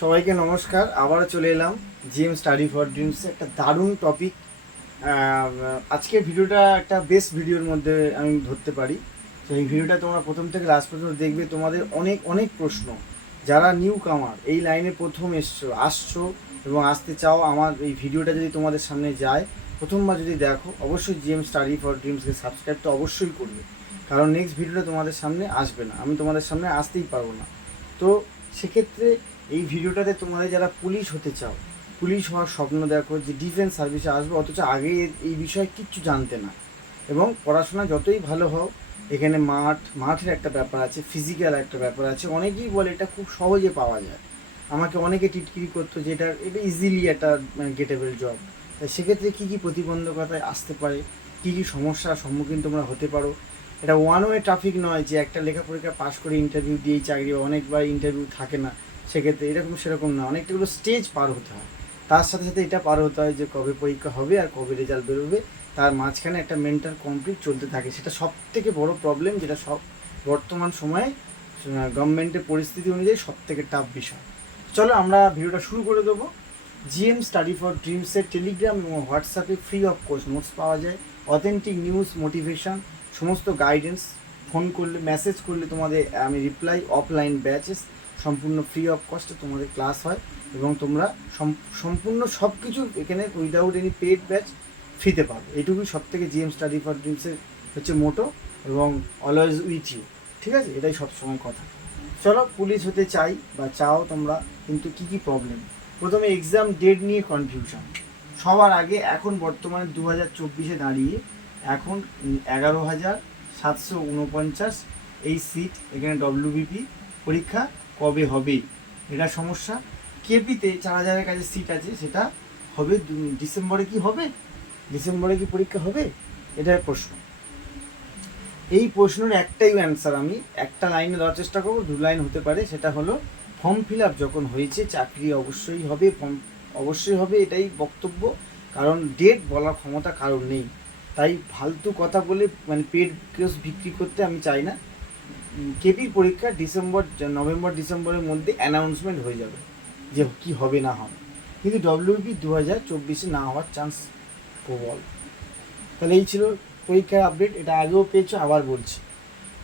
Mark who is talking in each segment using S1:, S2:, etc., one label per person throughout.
S1: সবাইকে নমস্কার, আবারও চলে এলাম জিএম স্টাডি ফর ড্রিমস একটা দারুণ টপিক আজকের ভিডিওটা একটা বেস্ট ভিডিওর মধ্যে আমি ধরতে পারি। তো এই ভিডিওটা তোমরা প্রথম থেকে লাস্ট পর্যন্ত দেখবে, তোমাদের অনেক অনেক প্রশ্ন। যারা নিউ কামার এই লাইনে প্রথম এসছো, আসছো এবং আসতে চাও, আমার এই ভিডিওটা যদি তোমাদের সামনে যায়, প্রথমবার যদি দেখো, অবশ্যই জিএম স্টাডি ফর ড্রিমসকে সাবস্ক্রাইব তো অবশ্যই করবে। কারণ নেক্সট ভিডিওটা তোমাদের সামনে আসবে না। আমি তোমাদের সামনে আসতেই পারব না। তো সেক্ষেত্রে এই ভিডিওটাতে তোমাদের যারা পুলিশ হতে চাও, পুলিশ হওয়ার স্বপ্ন দেখো যে ডিফেন্স সার্ভিসে আসবে, অথচ আগে এই বিষয়ে কিচ্ছু জানতে না। এবং পড়াশোনা যতই ভালো হও এখানে মাঠ, মাঠের একটা ব্যাপার আছে ফিজিক্যাল একটা ব্যাপার আছে। অনেকেই বলে এটা খুব সহজে পাওয়া যায়। আমাকে অনেকে টিটকিরি করতো যে এটা এটা ইজিলি একটা গেটেবল জব তাই সেক্ষেত্রে কী কী প্রতিবন্ধকতায় আসতে পারে? কী কী সমস্যার সম্মুখীন তোমরা হতে পারো? এটা ওয়ান ওয়ে ট্রাফিক নয় যে একটা লেখা পরীক্ষা পাশ করে ইন্টারভিউ দিয়েই চাকরি, অনেকবার ইন্টারভিউ থাকে না। সেক্ষেত্রে এরকম সেরকম না। অনেকটাগুলো স্টেজ পার হতে হয়। তার সাথে সাথে এটা পার হতে হয় যে কবে পরীক্ষা হবে আর কবে রেজাল্ট বেরোবে। তার মাঝখানে একটা মেন্টাল কমপ্লিট চলতে থাকে। সেটা সব থেকে বড় প্রবলেম যেটা সব বর্তমান সময়ে গভর্নমেন্টের পরিস্থিতি অনুযায়ী সব থেকে টাফ বিষয়। চলো আমরা ভিডিওটা শুরু করে দেবো। জিএম স্টাডি ফর ড্রিমসের টেলিগ্রাম এবং হোয়াটসঅ্যাপে ফ্রি অফ কোর্স নোটস পাওয়া যায়। অথেন্টিক নিউজ মোটিভেশন সমস্ত গাইডেন্স ফোন করলে মেসেজ করলে তোমাদের আমি রিপ্লাই অফলাইন ব্যাচেস সম্পূর্ণ ফ্রি অফ কস্টে তোমাদের ক্লাস হয় এবং তোমরা সম্পূর্ণ সব কিছু এখানে উইদাউট এনি পেড ব্যাচ ফ্রিতে পাবে। এইটুকুই সব থেকে জিএম স্টাডি ফর ড্রিমসের হচ্ছে মোটো এবং অলওয়েজ উইথ ইউ ঠিক আছে? এটাই সবসময় কথা। চলো, পুলিশ হতে চাই বা চাও তোমরা, কিন্তু কি কি প্রবলেম প্রথমে এক্সাম ডেট নিয়ে কনফিউশন সবার আগে এখন বর্তমানে দু হাজার চব্বিশে দাঁড়িয়ে এখন এগারো হাজার সাতশো উনপঞ্চাশ এই সিট এখানে ডব্লিউবিপি পরীক্ষা কবে হবে? এটা সমস্যা। কেপিতে চার হাজারের কাছে সিট আছে, সেটা হবে ডিসেম্বরে কি হবে? ডিসেম্বরে কি পরীক্ষা হবে? এটাই প্রশ্ন। এই প্রশ্নের একটাই অ্যান্সার আমি, একটা লাইনে দেওয়ার চেষ্টা করব, দু লাইন হতে পারে, সেটা হলো ফর্ম ফিল আপ যখন হয়েছে, চাকরি অবশ্যই হবে ফর্ম অবশ্যই হবে, এটাই বক্তব্য। কারণ ডেট বলার ক্ষমতা কারণ নেই। তাই ফালতু কথা বলে মানে পেড কেস বিক্রি করতে আমি চাই না। কেপির পরীক্ষা ডিসেম্বর নভেম্বর, ডিসেম্বরের মধ্যে অ্যানাউন্সমেন্ট হয়ে যাবে যে কি হবে না হবে। কিন্তু ডব্লিউপি দু হাজার চব্বিশে না হওয়ার চান্স প্রবল। তাহলে এই ছিল পরীক্ষার আপডেট এটা আগেও পেয়েছ, আবার বলছি।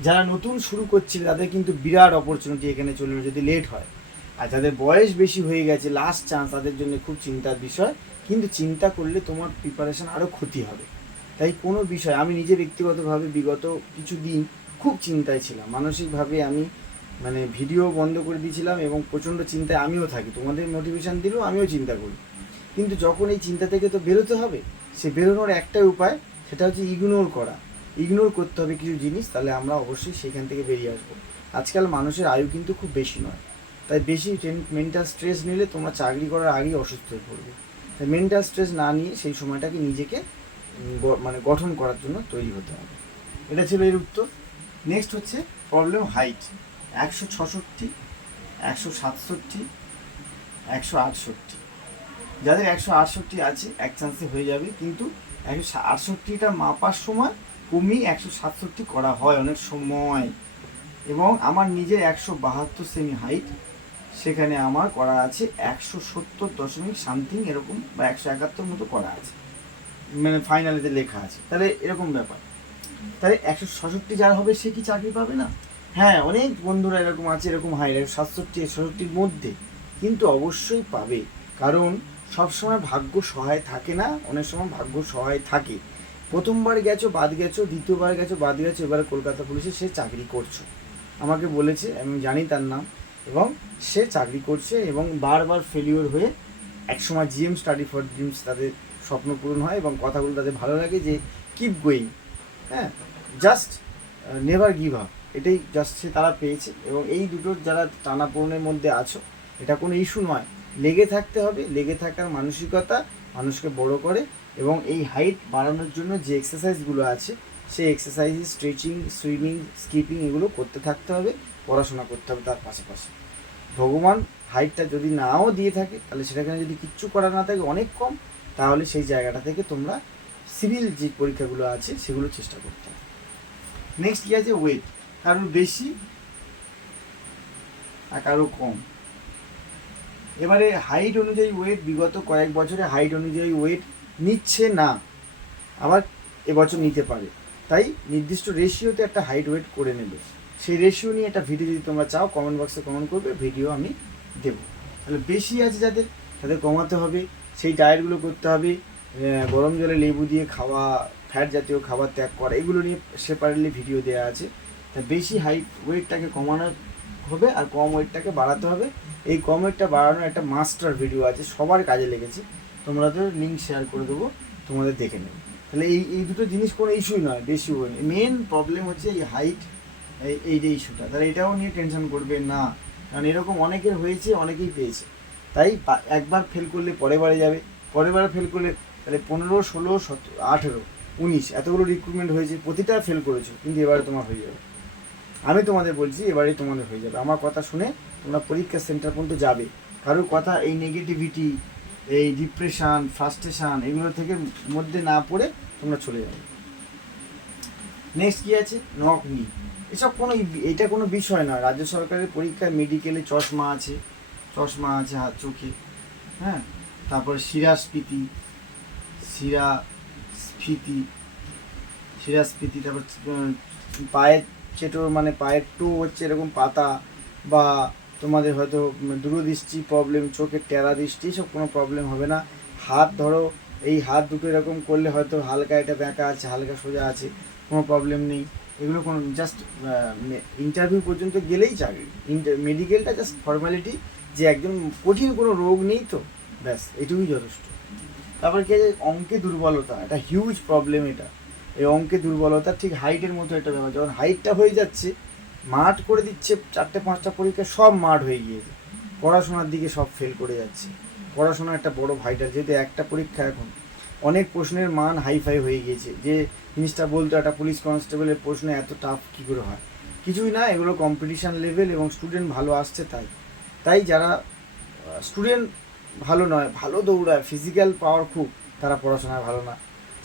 S1: যারা নতুন শুরু করছিল, তাদের কিন্তু বিরাট অপরচুনিটি এখানে চলে যদি লেট হয়। আর যাদের বয়স বেশি হয়ে গেছে লাস্ট চান্স তাদের জন্য খুব চিন্তার বিষয়। কিন্তু চিন্তা করলে তোমার প্রিপারেশন আরও ক্ষতি হবে। তাই কোনো বিষয়, আমি নিজে ব্যক্তিগতভাবে বিগত কিছু দিন খুব চিন্তায় ছিলাম। মানসিকভাবে আমি মানে ভিডিও বন্ধ করে দিয়েছিলাম এবং প্রচণ্ড চিন্তায় আমিও থাকি। তোমাদের মোটিভেশন দিলেও আমিও চিন্তা করি। কিন্তু যখন এই চিন্তা থেকে তো বেরোতে হবে, সে বেরোনোর একটাই উপায়, সেটা হচ্ছে ইগনোর করা। ইগনোর করতে হবে কিছু জিনিস, তাহলে আমরা অবশ্যই সেখান থেকে বেরিয়ে আসব। আজকাল মানুষের আয়ু কিন্তু খুব বেশি নয়। তাই বেশি মেন্টাল স্ট্রেস নিলে তোমরা চাকরি করার আগেই অসুস্থ হয়ে পড়বে। তাই মেন্টাল স্ট্রেস না নিয়ে সেই সময়টাকে নিজেকে মানে গঠন করার জন্য তৈরি হতে হবে। এটা ছিল এর উত্তর। নেক্সট হচ্ছে প্রবলেম হাইট একশো ছষট্টি, একশো সাতষট্টি, একশো আটষট্টি। যাদের একশো আটষট্টি আছে, এক চান্সে হয়ে যাবে। কিন্তু একশো আটষট্টিটা মাপার সময় কমিয়ে একশো সাতষট্টি করা হয় অনেক সময়। এবং আমার নিজের একশো বাহাত্তর সেমি হাইট সেখানে আমার করা আছে একশো সত্তর দশমিক সামথিং এরকম বা একশো একাত্তর মতো করা আছে। মানে ফাইনালিতে লেখা আছে। তাহলে এরকম ব্যাপার। তাহলে একশো ছষট্টি যার হবে সে কি চাকরি পাবে না? হ্যাঁ অনেক বন্ধুরা এরকম আছে, এরকম হাই সাতষট্টি একষট্টির মধ্যে। কিন্তু অবশ্যই পাবে। কারণ সবসময় ভাগ্য সহায় থাকে না, অনেক সময় ভাগ্য সহায় থাকে। প্রথমবার গেছো, বাদ গেছো, দ্বিতীয়বার গেছো, বাদ গেছো, এবারে কলকাতা পুলিশে সে চাকরি করছ। আমাকে বলেছে, আমি জানি তার নাম, এবং সে চাকরি করছে এবং বারবার ফেলিওর হয়ে একসময় জিএম স্টাডি ফর ড্রিমস তাদের স্বপ্ন পূরণ হয় এবং কথাগুলো তাদের ভালো লাগে যে কিপ গোয়িং হ্যাঁ জাস্ট নেভার গিভ আপ এটাই জাস্ট সে তারা পেয়েছে এবং এই দুটোর যারা টানাপোড়নের মধ্যে আছো, এটা কোনো ইস্যু নয়। লেগে থাকতে হবে, লেগে থাকার মানসিকতা মানুষকে বড় করে এবং এই হাইট বাড়ানোর জন্য যে এক্সারসাইজগুলো আছে, সেই এক্সারসাইজ স্ট্রেচিং সুইমিং স্কিপিং এগুলো করতে থাকতে হবে, পড়াশোনা করতে হবে তার পাশাপাশি। ভগবান হাইটটা যদি নাও দিয়ে থাকে, তাহলে সেটাখানে যদি কিচ্ছু করা না থাকে, অনেক কম, তাহলে সেই জায়গাটা থেকে তোমরা সিভিল যে পরীক্ষাগুলো আছে, সেগুলো চেষ্টা করতে হবে। নেক্সট কি আছে ওয়েট কারোর বেশি আর কারও কম। এবারে হাইট অনুযায়ী ওয়েট বিগত কয়েক বছরে হাইট অনুযায়ী ওয়েট নিচ্ছে না, আবার এবছর নিতে পারে। তাই নির্দিষ্ট রেশিওতে একটা হাইট ওয়েট করে নেবে। সেই রেশিও নিয়ে একটা ভিডিও যদি তোমরা চাও কমেন্ট বক্সে কমেন্ট করবে ভিডিও আমি দেবো। তাহলে বেশি আছে যাদের, তাদের কমাতে হবে, সেই ডায়েটগুলো করতে হবে। গরম জলে লেবু দিয়ে খাওয়া ফ্যাট জাতীয় খাবার ত্যাগ করা, এগুলো নিয়ে সেপারেটলি ভিডিও দেওয়া আছে। তা বেশি হাইট ওয়েটটাকে কমানো হবে আর কম ওয়েটটাকে বাড়াতে হবে। এই কম ওয়েটটা বাড়ানোর একটা মাস্টার ভিডিও আছে, সবার কাজে লেগেছে। তোমরা তো লিঙ্ক শেয়ার করে দেবো, তোমাদের দেখে নেবে। তাহলে এই এই দুটো জিনিস কোনো ইস্যুই নয়, বেশি ওয়েট মেন প্রবলেম হচ্ছে এই হাইট এই যে ইস্যুটা তাহলে এটাও নিয়ে টেনশন করবে না। কারণ এরকম অনেকের হয়েছে, অনেকেই পেয়েছে। তাই একবার ফেল করলে পরের বারে যাবে। পরের বারে ফেল করলে তাহলে পনেরো, ষোলো সতেরো আঠেরো, উনিশ, এতগুলো রিক্রুটমেন্ট হয়েছে, প্রতিটা ফেল করেছ, কিন্তু এবারে তোমার হয়ে যাবে। আমি তোমাদের বলছি, এবারে তোমাদের হয়ে যাবে। আমার কথা শুনে তোমরা পরীক্ষা সেন্টার পর্যন্ত যাবে। কারোর কথা এই নেগেটিভিটি এই ডিপ্রেশান ফ্রাস্ট্রেশন এগুলো থেকে মধ্যে না পড়ে তোমরা চলে যাবে। নেক্সট কী আছে? নক নি এসব কোনো এটা কোনো বিষয় না। রাজ্য সরকারের পরীক্ষায় মেডিকেলে চশমা আছে চশমা আছে হাত, চোখে হ্যাঁ? তারপরে শিরাস্ফীতি শিরা স্ফীতি শিরাস্ফীতি তারপর পায়ের চেটো মানে পায়ের টু হচ্ছে এরকম পাতা বা তোমাদের হয়তো দূরদৃষ্টি প্রবলেম চোখের টেরা দৃষ্টি সব কোনো প্রবলেম হবে না। হাত ধরো, এই হাত দুটো এরকম করলে হয়তো হালকা এটা ব্যাঁকা আছে, হালকা সোজা আছে, কোনো প্রবলেম নেই। এগুলো কোনো জাস্ট ইন্টারভিউ পর্যন্ত গেলেই চাকরি মেডিকেলটা জাস্ট ফর্মালিটি যে একজন কঠিন কোনো রোগ নেই তো, ব্যাস, এটুকুই যথেষ্ট। তারপর কি আছে? অঙ্কে দুর্বলতা এটা হিউজ প্রবলেম এটা। এই অঙ্কে দুর্বলতা ঠিক হাইটের মতো একটা ব্যাপার। যখন হাইটটা হয়ে যাচ্ছে, মাঠ করে দিচ্ছে, চারটে, পাঁচটা পরীক্ষা সব মাঠ হয়ে গিয়েছে। পড়াশোনার দিকে সব ফেল করে যাচ্ছে। পড়াশোনা একটা বড় ভাইটাল যেহেতু একটা পরীক্ষা এখন। অনেক প্রশ্নের মান হাইফাই হয়ে গিয়েছে। যে জিনিসটা বলতো, একটা পুলিশ কনস্টেবলের প্রশ্ন এত টাফ কী করে হয়? কিছুই না, এগুলো কম্পিটিশান লেভেল এবং স্টুডেন্ট ভালো আসছে তাই। তাই যারা স্টুডেন্ট ভালো নয়, ভালো দৌড়ায় ফিজিক্যাল পাওয়ার খুব, তারা পড়াশোনায় ভালো না।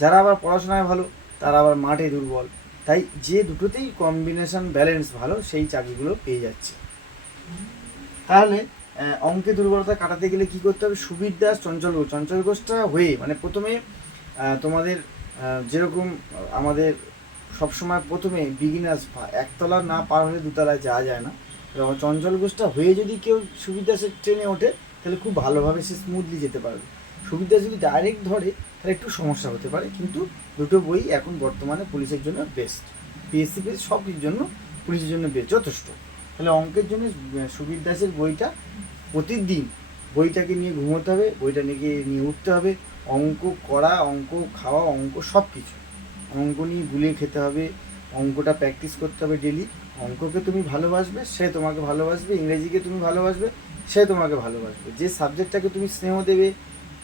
S1: যারা আবার পড়াশোনায় ভালো, তারা আবার মাঠে দুর্বল। তাই যে দুটোতেই কম্বিনেশন ব্যালেন্স ভালো, সেই চাকরিগুলো পেয়ে যাচ্ছে। তাহলে অঙ্কে দুর্বলতা কাটাতে গেলে কি করতে হবে? সুবীর দাস, চঞ্চল ঘোষ। চঞ্চল ঘোষটা হয়ে মানে প্রথমে তোমাদের যেরকম আমাদের সবসময় প্রথমে বিগিনার্স একতলা না পার হলে দুতলায় যাওয়া যায় না। চঞ্চল ঘোষটা হয়ে যদি কেউ সুবীর দাসের ট্রেনে ওঠে তাহলে খুব ভালোভাবে সে স্মুথলি যেতে পারবে। সুবিধা যদি ডাইরেক্ট ধরে, তাহলে একটু সমস্যা হতে পারে, কিন্তু দুটো বই এখন বর্তমানে পুলিশের জন্য বেস্ট পিএসসি পেজ সব জন্য পুলিশের জন্য বেস্ট যথেষ্ট। তাহলে অঙ্কের জন্য সুবীর দাসের বইটা প্রতিদিন বইটাকে নিয়ে ঘুমোতে হবে, বইটা নিয়ে নিয়ে উঠতে হবে, অঙ্ক করা, অঙ্ক খাওয়া, অঙ্ক সব কিছু অঙ্ক নিয়ে গুলিয়ে খেতে হবে, অঙ্কটা প্র্যাকটিস করতে হবে ডেলি অঙ্ককে তুমি ভালোবাসবে, সে তোমাকে ভালোবাসবে, ইংরেজিকে তুমি ভালোবাসবে সে তোমাকে ভালোবাসবে। যে সাবজেক্টটাকে তুমি স্নেহ দেবে,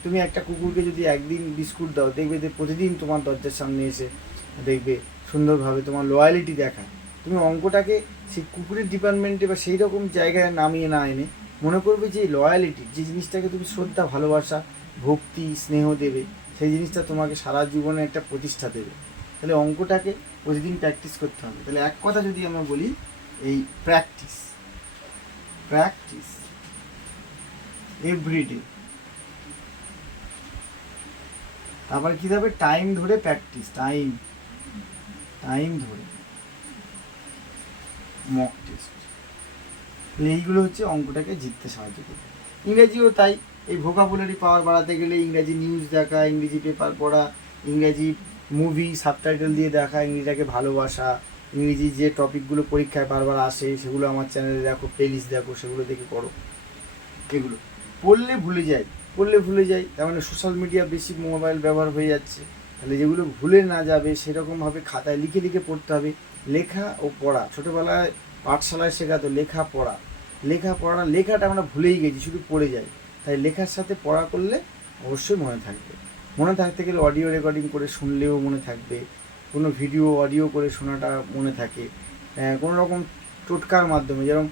S1: তুমি একটা কুকুরকে যদি একদিন বিস্কুট দাও, দেখবে যে প্রতিদিন তোমার দরজার সামনে এসে দেখবে সুন্দরভাবে তোমার লয়ালিটি দেখায়। তুমি অঙ্কটাকে সেই কুকুরের ডিপার্টমেন্টে বা সেই রকম জায়গায় নামিয়ে না এনে মনে করবে যে লয়ালিটি যে জিনিসটাকে তুমি শ্রদ্ধা, ভালোবাসা, ভক্তি, স্নেহ দেবে, সেই জিনিসটা তোমাকে সারা জীবনে একটা প্রতিষ্ঠা দেবে। তাহলে অঙ্কটাকে প্রতিদিন প্র্যাকটিস করতে হবে। তাহলে এক কথা যদি আমরা বলি, এই প্র্যাকটিস প্র্যাকটিস এভরিডে তারপর কী হবে? টাইম ধরে প্র্যাকটিস টাইম টাইম ধরে মক টেস্ট এইগুলো হচ্ছে অঙ্কটাকে জিততে সাহায্য করবে ইংরেজিও তাই, এই ভোকাবুলারি পাওয়ার বাড়াতে গেলে ইংরাজি নিউজ দেখা, ইংরেজি পেপার পড়া, ইংরাজি মুভি সাবটাইটেল দিয়ে দেখা, ইংরেজিটাকে ভালোবাসা, ইংরেজি যে টপিকগুলো পরীক্ষায় বারবার আসে, সেগুলো আমার চ্যানেলে দেখো প্লেলিস্ট দেখো, সেগুলো দেখে পড়ো। এগুলো। পড়লে ভুলে যাই, পড়লে ভুলে যাই, তার মানে সোশ্যাল মিডিয়া বেশি মোবাইল ব্যবহার হয়ে যাচ্ছে। তাহলে যেগুলো ভুলে না যাবে, সেরকমভাবে খাতায় লিখে লিখে পড়তে হবে। লেখা ও পড়া, ছোটোবেলায় পাঠশালায় শেখাতো লেখা পড়া। লেখা পড়া, লেখাটা আমরা ভুলেই গেছি, শুধু পড়ে যাই। তাই লেখার সাথে পড়া করলে অবশ্যই মনে থাকবে। মনে থাকতে গেলে অডিও রেকর্ডিং করে শুনলেও মনে থাকবে। কোনো ভিডিও অডিও করে শোনাটা মনে থাকে। কোনো রকম টোটকার মাধ্যমে, যেরকম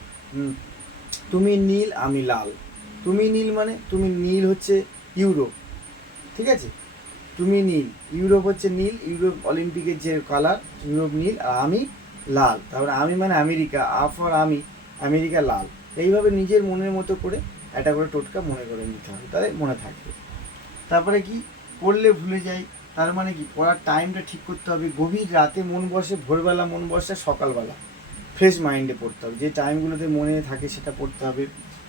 S1: তুমি নীল, আমি লাল। তুমি নীল মানে তুমি নীল হচ্ছে ইউরোপ, ঠিক আছে? তুমি নীল, ইউরোপ হচ্ছে নীল, ইউরোপ অলিম্পিকের যে কালার ইউরোপ নীল আর আমি লাল। তারপরে আমি মানে আমেরিকা, আ ফর আমি, আমেরিকা লাল। এইভাবে নিজের মনের মতো করে একটা করে টোটকা মনে করে নিতে হবে, তাহলে মনে থাকবে। তারপরে কি? পড়লে ভুলে যাই, তার মানে কি? পড়ার টাইমটা ঠিক করতে হবে, গভীর রাতে মন বসে, ভোরবেলা মন বসে, সকালবেলা। ফ্রেশ মাইন্ডে পড়তে হবে, যে টাইমগুলোতে মনে থাকে সেটা পড়তে হবে।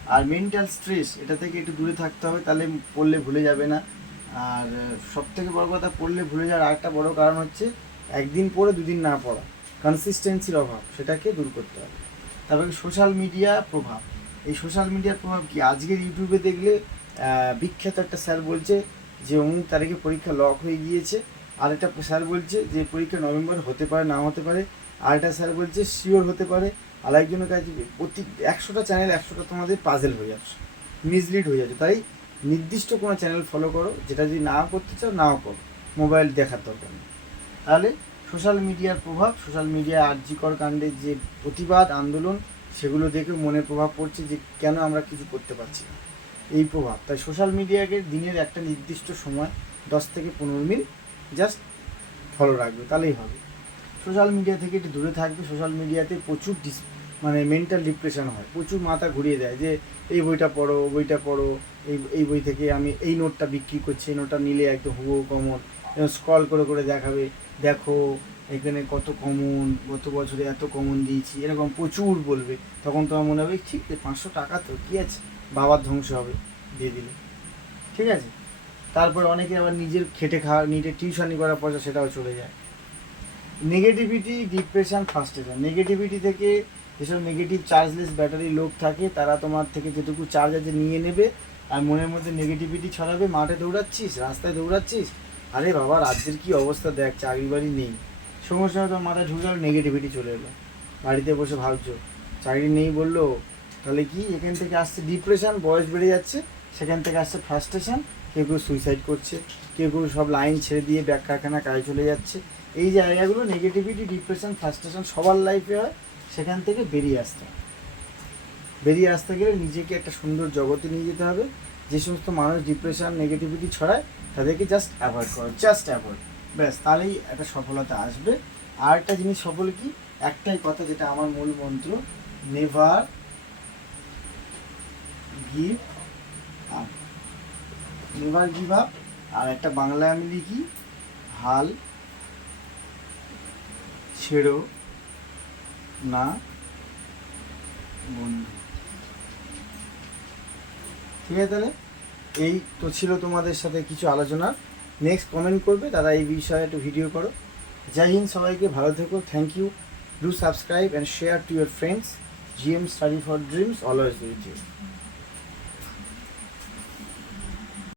S1: আর মেন্টাল স্ট্রেস এটা থেকে একটু দূরে থাকতে হবে, তাহলে পড়লে ভুলে যাবে না। আর সব থেকে বড় কথা, পড়লে ভুলে যাওয়ার আরেকটা বড় কারণ হচ্ছে, একদিন পড়ে দুদিন না পড়া। কনসিস্টেন্সির অভাব, সেটাকে দূর করতে হবে। তারপরে সোশ্যাল মিডিয়া প্রভাব। এই সোশ্যাল মিডিয়ার প্রভাব কি? আজকের ইউটিউবে দেখলে বিখ্যাত একটা স্যার বলছে যে, অমুক তারিখে পরীক্ষা লক হয়ে গিয়েছে। আর একটা স্যার বলছে যে, পরীক্ষা নভেম্বর হতে পারে, না হতে পারে। আর একটা স্যার বলছে শিওর হতে পারে। আর একজনের কাছে প্রতি একশোটা চ্যানেল একশোটা তোমাদের পাজেল হয়ে যাচ্ছে মিসলিড হয়ে যাচ্ছে। তাই নির্দিষ্ট কোনো চ্যানেল ফলো করো, যেটা যদি না করতে চাও, নাও করো। মোবাইল দেখার দরকার নেই। তাহলে সোশ্যাল মিডিয়ার প্রভাব সোশ্যাল মিডিয়া আর্যিকর কাণ্ডের যে প্রতিবাদ, আন্দোলন, সেগুলো দেখে মনে প্রভাব পড়ছে যে কেন আমরা কিছু করতে পারছি না। এই প্রভাব। তাই সোশ্যাল মিডিয়াকে দিনের একটা নির্দিষ্ট সময়, দশ থেকে পনেরো মিনিট জাস্ট ফলো রাখবে। তাহলেই হবে। সোশ্যাল মিডিয়া থেকে একটু দূরে থাকবে। সোশ্যাল মিডিয়াতে প্রচুর ডিস মানে মেন্টাল ডিপ্রেশন হয়। প্রচুর মাথা ঘুরিয়ে দেয় যে, এই বইটা পড়ো বইটা পড়ো, এই এই বই থেকে আমি এই নোটটা বিক্রি করছি, এই নোটটা নিলে একদম হুবহু কমন স্ক্রল করে করে দেখাবে, দেখো, এখানে কত কমন, গত বছরে এত কমন দিয়েছি। এরকম প্রচুর বলবে। তখন তোমার মনে হবে ঠিক পাঁচশো টাকা তো, কী আছে? বাবার ধ্বংস হবে, দিয়ে দিলে। ঠিক আছে? তারপর অনেকে আবার নিজের খেটে খাওয়া, নিজের টিউশনি করার পয়সা, সেটাও চলে যায়। নেগেটিভিটি ডিপ্রেশন ফার্স্টেশন নেগেটিভিটি থেকে যেসব নেগেটিভ চার্জলেস ব্যাটারি লোক থাকে, তারা তোমার থেকে যেটুকু চার্জ আছে নিয়ে নেবে, আর মনের মধ্যে নেগেটিভিটি ছড়াবে, মাঠে দৌড়াচ্ছিস, রাস্তায় দৌড়াচ্ছিস, আরে বাবা, রাজ্যের কি অবস্থা দেখ, চাকরি বাড়ি নেই। সঙ্গে সঙ্গে তোমার মাথায় ঢুকে নেগেটিভিটি চলে এলো। বাড়িতে বসে ভাবছ, চাকরি নেই বলল, তাহলে কি এখান থেকে আসছে ডিপ্রেশন বয়স বেড়ে যাচ্ছে, সেখান থেকে আসছে ফ্রাস্ট্রেশন কেউ কেউ সুইসাইড করছে, কেউ কেউ সব লাইন ছেড়ে দিয়ে ব্যাগ কারখানা কাজে চলে যাচ্ছে। এই জায়গাগুলো নেগেটিভিটি ডিপ্রেশন ফ্রাস্ট্রেশন সবার লাইফে হয়। সেখান থেকে বেরিয়ে আসতে বেরিয়ে আসতে গেলে নিজেকে একটা সুন্দর জগতে নিয়ে যেতে হবে। যে সমস্ত মানুষ ডিপ্রেশন নেগেটিভিটি ছড়ায়, তাদেরকে জাস্ট অ্যাভয়েড করো জাস্ট অ্যাভয়েড ব্যাস, তাহলেই একটা সফলতা আসবে। আর একটা জিনিস সফল কি? একটাই কথা যেটা আমার মূল মন্ত্র never give up never give up আর একটা বাংলায় আমি লিখি, হাল ছেড়ো। না। বন্ধু। ঠিক আছে তাহলে? এই তো ছিল তোমাদের সাথে কিছু আলোচনা। নেক্সট কমেন্ট করবে, দাদা, এই বিষয়ে একটু ভিডিও করো। জয় হিন্দ সবাইকে, ভালো থেকো thank you do subscribe and share to your friends GM study for dreams always with you